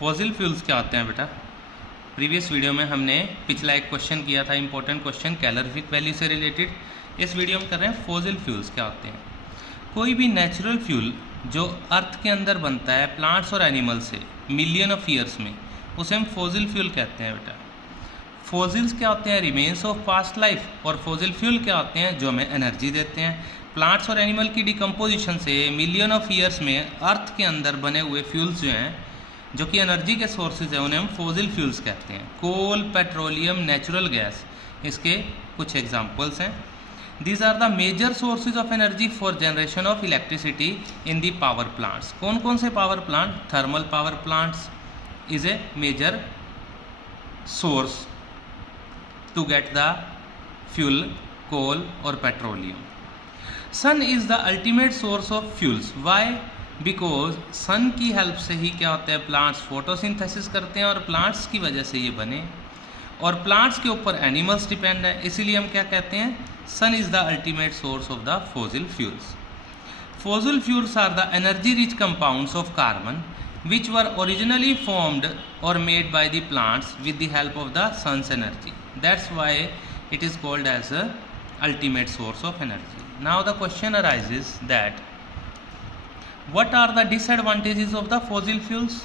Fossil fuels क्या होते हैं बेटा? प्रीवियस वीडियो में हमने पिछला एक क्वेश्चन किया था, इंपॉर्टेंट क्वेश्चन कैलोरीफिक वैल्यू से रिलेटेड। इस वीडियो में कर रहे हैं फॉसिल फ्यूल्स क्या होते हैं। कोई भी नेचुरल फ्यूल जो अर्थ के अंदर बनता है प्लांट्स और एनिमल से मिलियन ऑफ ईयर्स में, उसे हम फॉसिल फ्यूल कहते हैं बेटा। फॉसिल्स क्या होते हैं? Remains of past life. और फॉसिल फ्यूल क्या होते हैं? जो हमें एनर्जी देते हैं। प्लांट्स और एनिमल की डिकम्पोजिशन से मिलियन ऑफ ईयर्स में अर्थ के अंदर बने हुए फ्यूल्स जो हैं, जो कि एनर्जी के सोर्सेज हैं, उन्हें हम फॉसिल फ्यूल्स कहते हैं। कोल, पेट्रोलियम, नेचुरल गैस इसके कुछ एग्जांपल्स हैं। These are the major sources of energy for generation of electricity in the power plants. कौन कौन से power plant? Thermal power plants is a major source to get the fuel, coal or petroleum. Sun is the ultimate source of fuels. Why? Because sun की help से ही क्या होता है, plants photosynthesis करते हैं और प्लांट्स की वजह से ये बने, और प्लांट्स के ऊपर एनिमल्स डिपेंड है, इसीलिए हम क्या कहते हैं, sun is the ultimate source of the fossil fuels. Fossil fuels are the energy rich compounds of carbon which were originally formed or made by the plants with the help of the sun's energy. That's why it is called as a ultimate source of energy. Now the question arises that what are the disadvantages of the fossil fuels?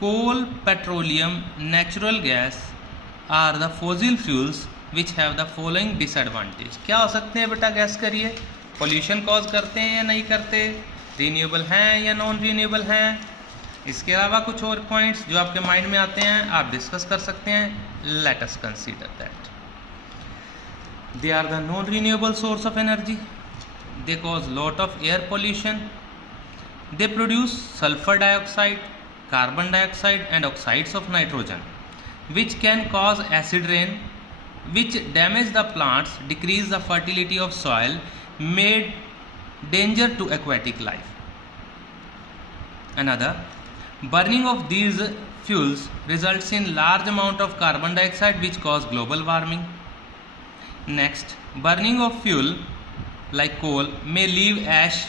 Coal, petroleum, natural gas are the fossil fuels which have the following disadvantage. क्या हो सकते हैं बेटा? Gas करिए। Pollution cause करते हैं या नहीं करते? रीन्यूएबल हैं या नॉन रीन्यूएबल हैं? इसके अलावा कुछ और पॉइंट्स जो आपके माइंड में आते हैं आप डिस्कस कर सकते हैं. Let us consider that they are the non renewable source of energy. They cause lot of air pollution. They produce sulphur dioxide, carbon dioxide and oxides of nitrogen which can cause acid rain which damage the plants, decrease the fertility of soil, made danger to aquatic life. Another, burning of these fuels results in large amount of carbon dioxide which cause global warming. Next, burning of fuel like coal may leave ash.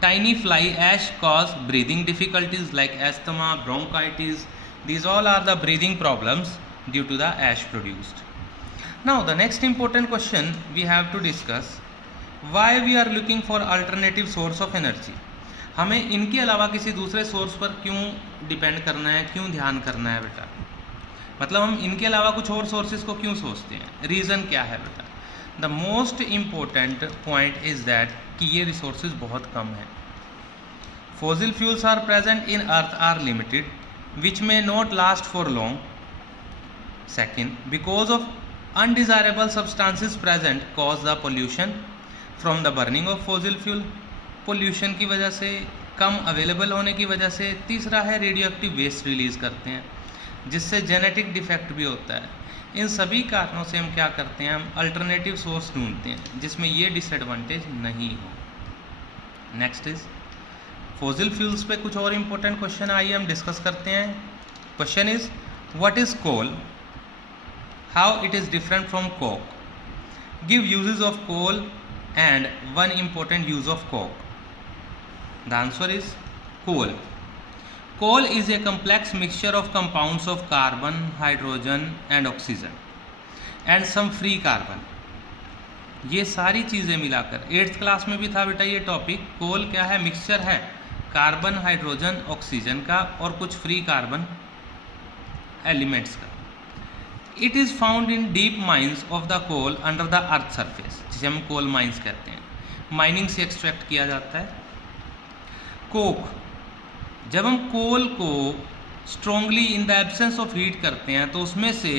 Tiny fly ash cause breathing difficulties like asthma, bronchitis. These all are the breathing problems due to the ash produced. Now the next important question we have to discuss, why we are looking for alternative source of energy. हमें इनके अलावा किसी दूसरे source पर क्यों depend करना है, क्यों ध्यान करना है बेटा? मतलब हम इनके अलावा कुछ और सोर्सेज को क्यों सोचते हैं? रीज़न क्या है बेटा? The most important point is that कि ये रिसोर्सेज बहुत कम हैं. Fossil fuels are present in earth are limited which may not last for long. Second, because of undesirable substances present cause the pollution from the burning of fossil fuel. Pollution की वजह से, कम available होने की वजह से. तीसरा है radio active waste release करते हैं जिससे जेनेटिक डिफेक्ट भी होता है. इन सभी कारणों से हम क्या करते हैं, हम अल्टरनेटिव सोर्स ढूंढते हैं जिसमें ये डिसएडवांटेज नहीं हो. नेक्स्ट इज फॉसिल फ्यूल्स पे कुछ और इम्पोर्टेंट क्वेश्चन आइए हम डिस्कस करते हैं. Question is what is coal? How it is different from coke? Give uses of coal and one important use of coke. The answer is coal. Coal is a complex mixture of compounds of carbon, hydrogen and oxygen and some free carbon. ये सारी चीज़ें मिलाकर 8th class में भी था बेटा ये topic. कोल क्या है? मिक्सचर है कार्बन, हाइड्रोजन, ऑक्सीजन का और कुछ फ्री कार्बन एलिमेंट्स का. It is found in deep mines of the coal under the earth surface, जिसे हम कोल माइंस कहते हैं. माइनिंग से एक्सट्रैक्ट किया जाता है. कोक, जब हम कोल को strongly in the absence of heat करते हैं तो उसमें से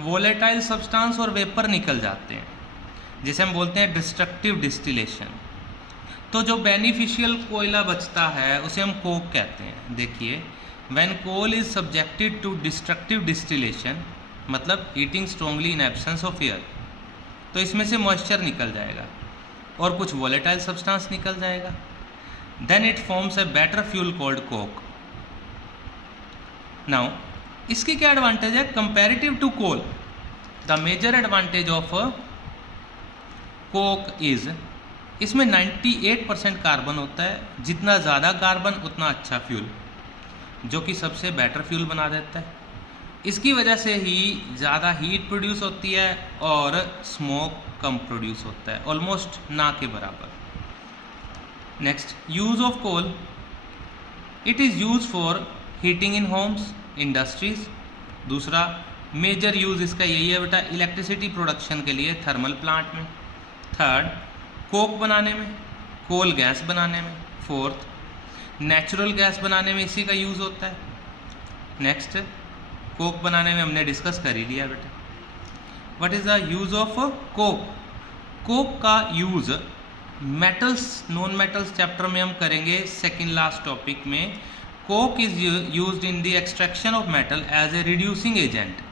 वोलेटाइल सब्सटेंस और वेपर निकल जाते हैं जिसे हम बोलते हैं डिस्ट्रक्टिव डिस्टिलेशन. तो जो बेनिफिशियल कोयला बचता है उसे हम कोक कहते हैं. देखिए, when coal is subjected to destructive distillation, मतलब heating strongly in absence of air, तो इसमें से मॉइस्चर निकल जाएगा और कुछ वोलेटाइल सब्सटेंस निकल जाएगा. Then it forms a better fuel called coke. Now इसकी क्या एडवांटेज है comparative to coal? The major advantage of coke is, इसमें 98% कार्बन होता है. जितना ज़्यादा कार्बन उतना अच्छा फ्यूल. जो कि सबसे बेटर फ्यूल बना देता है। इसकी वजह से ही ज़्यादा हीट प्रोड्यूस होती है और स्मोक कम प्रोड्यूस होता है, ऑलमोस्ट ना के बराबर। Next, use of coal. It is use for heating in homes, industries. दूसरा मेजर यूज़ इसका यही है बेटा, इलेक्ट्रिसिटी प्रोडक्शन के लिए थर्मल प्लांट में। थर्ड, कोक बनाने में, कोल गैस बनाने में। फोर्थ, नेचुरल गैस बनाने में इसी का यूज़ होता है। नेक्स्ट, कोक बनाने में हमने डिस्कस कर ही लिया बेटा। What is the use of coke? Coke का use metals, non metals chapter में हम करेंगे, सेकेंड लास्ट टॉपिक में। Coke is used in the extraction of metal as a reducing agent.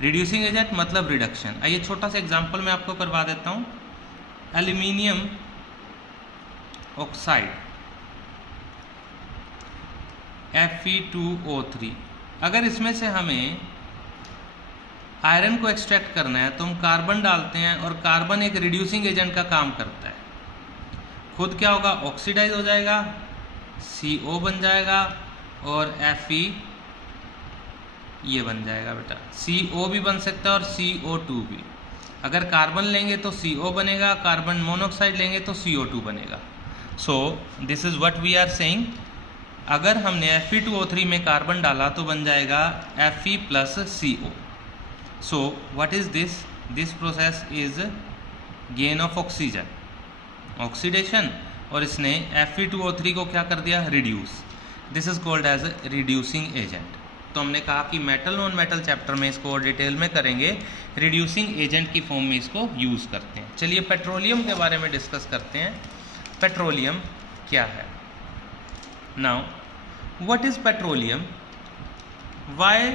Reducing agent मतलब रिडक्शन। आइए छोटा सा एग्जांपल मैं आपको करवा देता हूँ। एल्यूमिनियम ऑक्साइड Fe2O3, अगर इसमें से हमें आयरन को एक्सट्रैक्ट करना है तो हम कार्बन डालते हैं, और कार्बन एक रिड्यूसिंग एजेंट का काम करता है। खुद क्या होगा, ऑक्सीडाइज हो जाएगा, CO बन जाएगा, और Fe ये बन जाएगा बेटा। CO भी बन सकता है और CO2 भी। अगर कार्बन लेंगे तो CO बनेगा, कार्बन मोनोऑक्साइड लेंगे तो CO2 बनेगा। So this is what we are saying. अगर हमने Fe2O3 में कार्बन डाला तो बन जाएगा Fe plus CO। So what is this? This process is gain of oxygen, oxidation, और इसने Fe2O3 को क्या कर दिया, reduce. This is called as reducing agent. तो हमने कहा कि मेटल नॉन मेटल चैप्टर में इसको और डिटेल में करेंगे, रिड्यूसिंग एजेंट की फॉर्म में इसको यूज़ करते हैं। चलिए पेट्रोलियम के बारे में डिस्कस करते हैं। पेट्रोलियम क्या है? Now what is petroleum? Why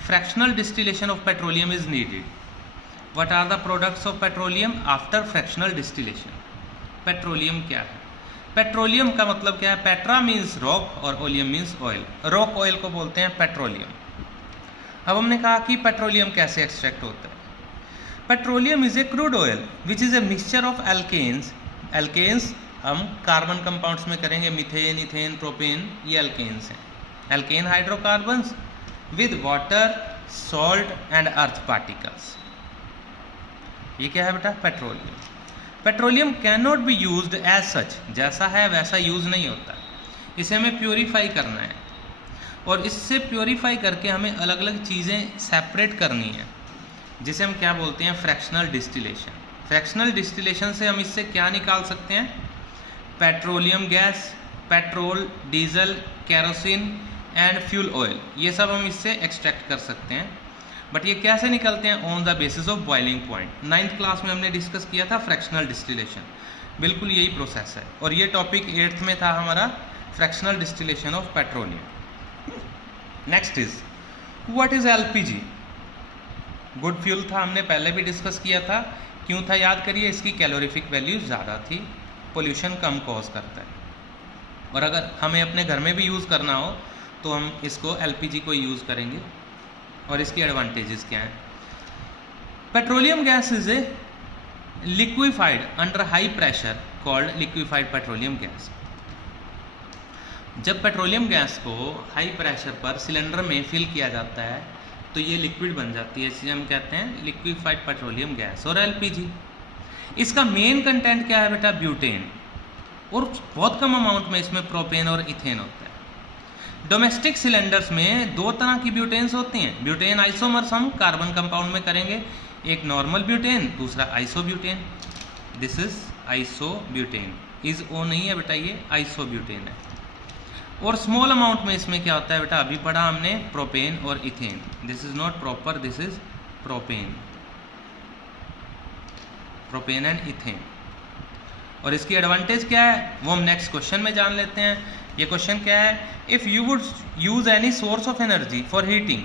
fractional distillation of petroleum is needed? What are the products of petroleum after fractional distillation? Petroleum क्या है? पेट्रोलियम का मतलब क्या है? पेट्रा मीन्स रॉक और oleum means oil. Rock oil को बोलते हैं पेट्रोलियम। अब हमने कहा कि पेट्रोलियम कैसे एक्सट्रैक्ट होता है। Petroleum is a crude oil which is a mixture of alkanes. Alkanes हम कार्बन कंपाउंड्स में करेंगे, मीथेन, इथेन, प्रोपेन, ये एल्केन्स हैं। Alkane hydrocarbons with water, salt and earth particles. ये क्या है बेटा? Petroleum. Petroleum can not be used as such, जैसा है वैसा यूज़ नहीं होता। इसे हमें प्योरीफाई करना है, और इससे प्योरीफाई करके हमें अलग अलग चीज़ें सेपरेट करनी है, जिसे हम क्या बोलते हैं? Fractional distillation. फ्रैक्शनल डिस्टिलेशन से हम इससे क्या निकाल सकते हैं? Petroleum gas, petrol, diesel, kerosene and fuel oil, ये सब हम इससे एक्सट्रैक्ट कर सकते हैं। बट ये कैसे निकलते हैं? On the basis of boiling point. 9th class में हमने डिस्कस किया था फ्रैक्शनल डिस्टिलेशन, बिल्कुल यही प्रोसेस है। और ये टॉपिक 8th में था हमारा, fractional distillation of petroleum. Next is what is LPG? Good fuel था, हमने पहले भी डिस्कस किया था। क्यों था याद करिए, इसकी कैलोरीफिक वैल्यू ज़्यादा थी, पोल्यूशन कम कॉज करता है, और अगर हमें अपने घर में भी यूज़ करना हो तो हम इसको LPG को यूज़ करेंगे। और इसकी एडवांटेजेस क्या हैं? Petroleum gas is a liquefied under high pressure called liquefied petroleum gas. जब पेट्रोलियम गैस को हाई प्रेशर पर सिलेंडर में फिल किया जाता है तो ये लिक्विड बन जाती है, इसे हम कहते हैं लिक्विफाइड पेट्रोलियम गैस। और LPG, इसका मेन कंटेंट क्या है बेटा? ब्यूटेन, और बहुत कम अमाउंट में इसमें प्रोपेन और इथेन होता है। डोमेस्टिक सिलेंडर्स में दो तरह की ब्यूटेन्स होती हैं। ब्यूटेन आइसोमर्स हम कार्बन कंपाउंड में करेंगे, एक नॉर्मल ब्यूटेन, दूसरा isobutane. This is isobutane, is ओ नहीं है बेटा, ये आइसोब्यूटेन है। और स्मॉल अमाउंट में इसमें क्या होता है बेटा? अभी पढ़ा हमने प्रोपेन और ethane. This is not proper, this is propane, propane and ethane. और इसकी एडवांटेज क्या है वो हम नेक्स्ट क्वेश्चन में जान लेते हैं। ये क्वेश्चन क्या है? If you would use any source of energy for heating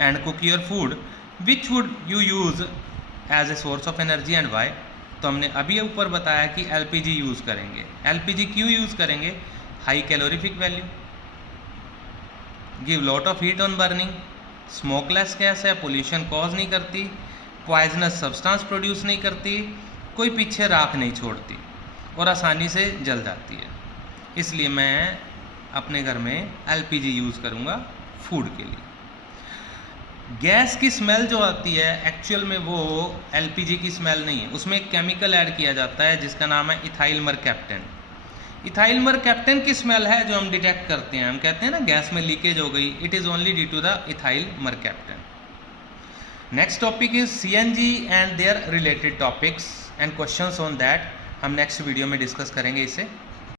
and cook your food, which would you use as a source of energy and why? तो हमने अभी ऊपर बताया कि LPG यूज़ करेंगे। LPG क्यों यूज़ करेंगे? High calorific value, give lot of heat on burning, smokeless gas है, पोल्यूशन कॉज नहीं करती, पॉइजनस सब्सटेंस प्रोड्यूस नहीं करती, कोई पीछे राख नहीं छोड़ती, और आसानी से जल जाती है। इसलिए मैं अपने घर में LPG यूज़ करूँगा फूड के लिए। गैस की स्मेल जो आती है एक्चुअल में वो LPG की स्मेल नहीं है, उसमें एक केमिकल ऐड किया जाता है जिसका नाम है इथाइल मरकैप्टन। इथाइल मरकैप्टन की स्मेल है जो हम डिटेक्ट करते हैं, हम कहते हैं ना गैस में लीकेज हो गई, it is only due to the ethyl mercaptan. Next topic is CNG and their related topics and questions on that, हम नेक्स्ट वीडियो में डिस्कस करेंगे इसे।